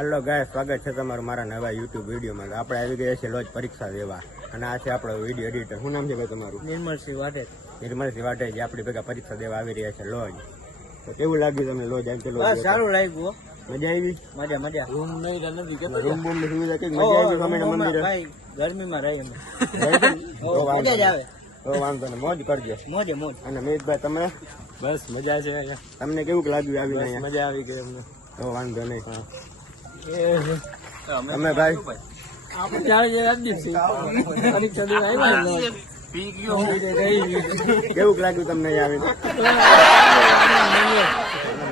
હાલો ગાય, સ્વાગત છે તમારું મારા નવા યુટ્યુબ વિડીયોમાં. આપણે આવી ગયા છીએ લોજ પરીક્ષા દેવા, અને આ છે આપણો વિડીયો એડિટર. શું નામ છે ભાઈ તમારું? નિર્મલસિંહ વાઢેર. નિર્મલસિંહ વાઢેર, જે આપણી ભેગા પરીક્ષા દેવા આવી રહ્યા છે લોજ. તો કેવું લાગ્યું તમને લોજ? આમ ચલો સારું લાગ્યું. મજા આવી? મજા. રૂમ નહીં નથી, રૂમ બૂમ ની સુવિધા કઈ મજા આવી? સ્વામીના મંદિરે ગરમીમાં રહી અમે. મજા જ આવે. તો વાંધો ને, મોજ કરજો. મોજ. અને મિતભાઈ તમે? બસ મજા છે. તમને કેવું લાગ્યું આવીને અહીંયા? મજા આવી ગઈ અમને. તો વાંધો નહીં. તમે ભાઈ? આપણે ચાલે છે પરીક્ષા દેવા આવ્યા. કેવું લાગ્યું તમને અહીંયા આવીને?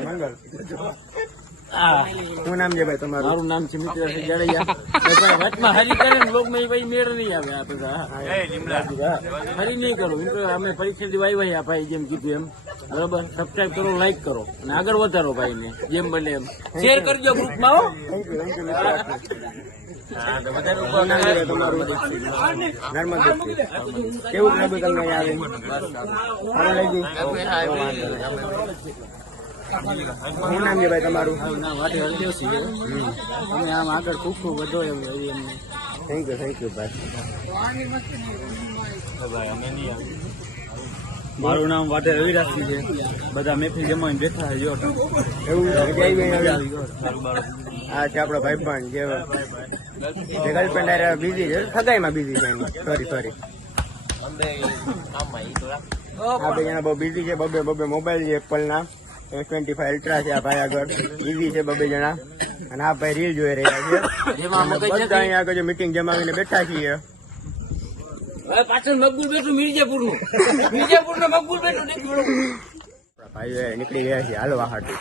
મંગલ. શું નામ છે ભાઈ તમારું? મારું નામ છે મિત્રસિંહ જાડેજા. વચમાં હરી કરે ને લોકમાં એ મેળ નહીં આવે. આ બધા હરી નહીં કરું. અમે પરીક્ષા દેવા આવ્યા ભાઈ, જેમ કીધું એમ. બરોબર, સબસ્ક્રાઇબ કરો, લાઈક કરો અને આગળ વધારો ભાઈ ને જેમ બને એમ શેર કરજો ગ્રુપમાં. હો, કેવું લાગ્યું તમને શું નામ છે ભાઈ તમારું? વાટે હરદેવસિંહ. અમે આમ આગળ ખૂબ વધો એમ એમને. થેન્ક યુ ભાઈ. મારું નામ વાટે રવિરાજસિંહ છે. બધા મેથી જમાઈને બેઠા છે. એવું આ છે આપણો ભાઈ પણ જે ગર્લફ્રેન્ડ બીજી છે, સગાઈમાં બીજી છે. સોરી આ બે જણા બહુ બીજી છે. બબે મોબાઈલ છે એપલના S25 અલ્ટ્રા છે. આ ભાઈ આગળ બીજી છે બબે જણા. અને આ ભાઈ રીલ જોઈ રહ્યા છે. બધા અહીંયા આગળ મીટિંગ જમાવીને બેઠા છીએ. પાછળ મકબૂલ બેઠું મિર્જાપુર નું મકબૂલ બેઠું. ભાઈઓ નીકળી ગયા છે હાલવા હાટું.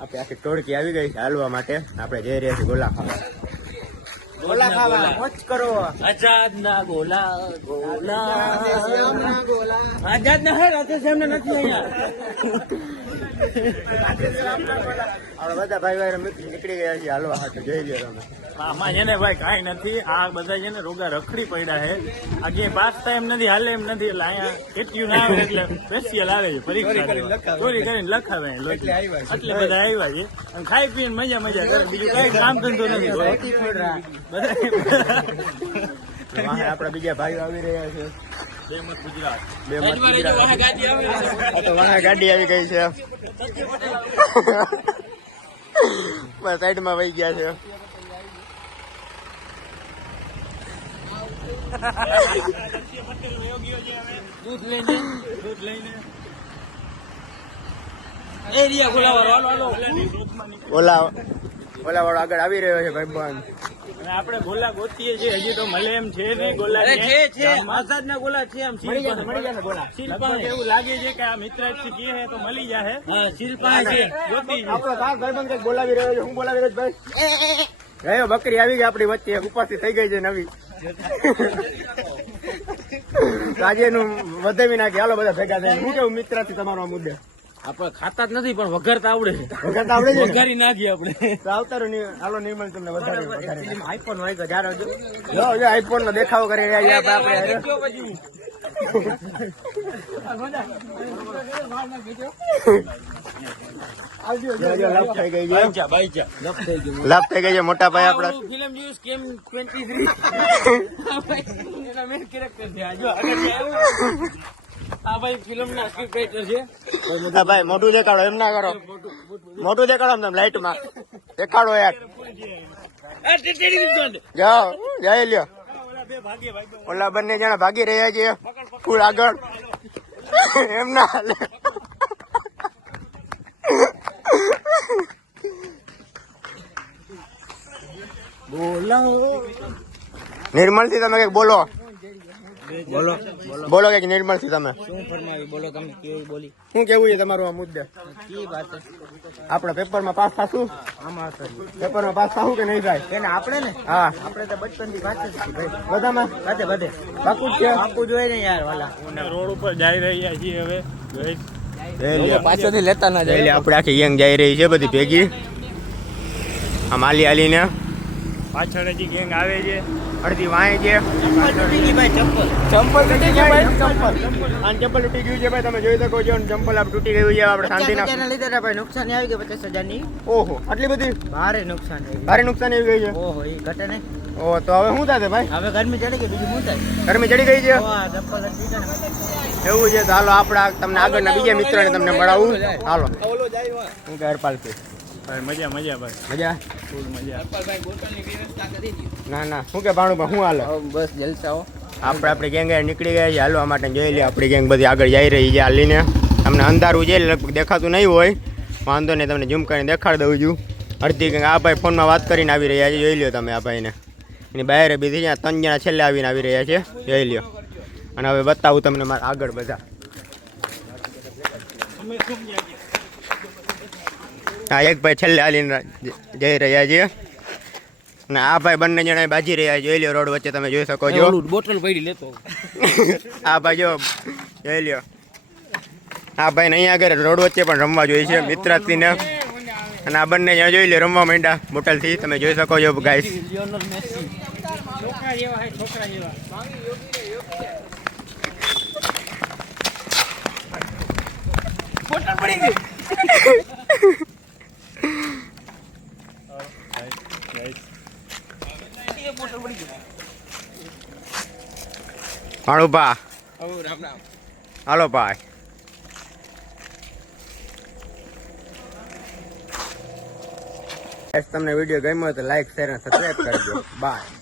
આપણે આખી ટોળકી આવી ગઈ છે હાલવા માટે. આપણે જઈ રહ્યા છીએ ગોલા ખાવા. મોજ કરો. આઝાદ ના ગોલા આઝાદ ના હે રાતે એમને નથી અહીંયા. આપણે બધા ભાઈ નીકળી ગયા છીએ હાલવા હાટું. જોઈ લો તમે. આમાં છે ને ભાઈ કઈ નથી. આ બધા છે ને રોગા રખડી પડ્યા છે. આજે પાસ થાય એમ નથી, હાલે એમ નથી. એટલે અહીંયા કેટલું ના આવે એટલે સ્પેશિયલ આવે છે પરીક્ષા ચોરી કરીને લખાવે એટલે બધા આવ્યા છે. અને ખાઈ પીને મજા કરે. બીજું કઈ કામ ધંધો નથી. આપડા બીજા ભાઈઓ આવી રહ્યા છે. બે મત ગુજરાત. ગાડી આવી ગઈ છે. સાઈડ માં વહી ગયા છે. દૂધ લઈને એરિયા ઓલા વાળો આગળ આવી રહ્યો છે ભાઈ બંધ. આપણે ગોલા ગોતીએ છીએ. હજી તો મળે એમ છે નહીં. ગોલા છે આઝાદ ના ગોલા છે. આમ શિલ્પા એવું લાગે છે કે આ મિત્ર છે તો મળી જાય. શિલ્પા છે બોલાવી રહ્યો છે. હું બોલાવી રહ્યો ભાઈ? ગયો બકરી આવી ગઈ આપડી વચ્ચે. ઉપસ્થિત થઈ ગઈ છે નવી. આજે નું વધાવી નાખી. હાલો બધા ભેગા થાય. હું કેવું મિત્ર થી તમારો મુદ્દે? આપડે ખાતા જ નથી પણ વઘારતા આવડે છે. વઘારી નાખીએ આપણે. આવતારો હાલો નિર્મલ તમને વધારે આઈફોન હોય તો જારો આઈફોન નો દેખાવો કરી રહ્યા આપણે. લાભ થઈ ગઈ છે મોટા ભાઈ આપડા. ફિલ્મ જોયું સ્કેમ 23 મેન કેરેક્ટર છે. આ ભાઈ ફિલ્મ ના સ્ક્રિપ્ટ રાઇટર છે. ભાઈ મોટું દેખાડો. એમ ના કરો. મોટું દેખાડો. એમ લાઈટ માં દેખાડો યાર. જાઓ જઈ લ્યો. ઓલા બંને જણા ભાગી રહ્યા છે ફૂલ આગળ. એમ ના હાલે. નિર્મલ થી તમે કઈક બોલો. બોલો કઈક નિર્મલ થી તમે. શું કેવું છે તમારું આ મુદ્દે? આપડે પેપર માં પાસ થશું? પેપર માં પાસ થવું કે નહીં થાય? આપણે ને હા, આપણે તો બચપન થી વાત બધામાં બધે પાકું જ છે. પાકું જોઈએ ને યાર. વાલા રોડ ઉપર જઈ રહ્યા છીએ હવે. પાછળથી લેતા ના જાય. આપણે આખી યંગ જઈ રહી છે બધી ભેગી. આમ હાલી હાલીને. પાછળ હજી ગેંગ આવે છે. અડધી વાંહે છે ચંપલ તૂટી ગઈ ભાઈ ચંપલ. અને ચપ્પલ તૂટી ગયું છે ભાઈ, તમે જોઈ શકો છો. અને ચંપલ આપ તૂટી ગયું છે આપણે શાંતિના. લીધે ભાઈ નુકસાની આવી ગઈ 50,000 ની. ઓહો આટલી બધી ભારે નુકસાન થઈ ભારે નુકસાન આવી ગઈ છે. ઓહો એ ઘટે નહીં. ઓહો તો હવે શું થશે ભાઈ? હવે ગરમી ચડી ગઈ બીજું શું થાય? ગરમી ચડી ગઈ છે આ ચપ્પલ જ દીધા ને. એવું છે. તો હાલો આપણા તમને આગળના બીજા મિત્રોને તમને મળાવું. હાલો હું કે હરપાલથી ભાઈ મજા મજા ભાઈ મજા. ફૂલ મજા. ના ના શું કે ભાણું હું હાલે? બસ જલસાઓ. આપણી ગેંગ નીકળી ગયા છે હાલવા માટે. જોઈ લે આપણી ગેંગ બધી આગળ જઈ રહી છે હાલીને. તમને અંધારું છે લગભગ દેખાતું નહીં હોય, વાંધો નહીં, તમને ઝૂમ કરીને દેખાડી દઉં છું. અડધી ગેંગ આ ભાઈ ફોનમાં વાત કરીને આવી રહ્યા છે, જોઈ લ્યો તમે. આ ભાઈને એની બહાર બીજી ત્યાં 3 જણા છેલ્લે આવીને આવી રહ્યા છે, જોઈ લ્યો. અને હવે બતાવું તમને મારા આગળ બધા. હા એક ભાઈ છેલ્લે હાલીને જઈ રહ્યા છે અને આ ભાઈ બંને જણા બાજી રહ્યા છે, જોઈ લ્યો. રોડ વચ્ચે તમે જોઈ શકો છો. બોટલ પડી લેતો. આ ભાઈ જો જોઈ લ્યો. આ ભાઈને અહીંયા આગળ રોડ વચ્ચે પણ રમવા જોઈએ છે મિત્રથીને. અને આ બંને જણા જોઈ લે રમવા માંડ્યા બોટલથી, તમે જોઈ શકો છો ગાઈસ. Lionel Massey. છોકરા જેવા હે છોકરા જેવા. બોટલ પડી ગઈ. ભાણુભા રામ રામ. હાલો ભાઈ. તમને વિડીયો ગમ્યો તો લાઈક શેર અને સબસ્ક્રાઈબ કરજો. બાય.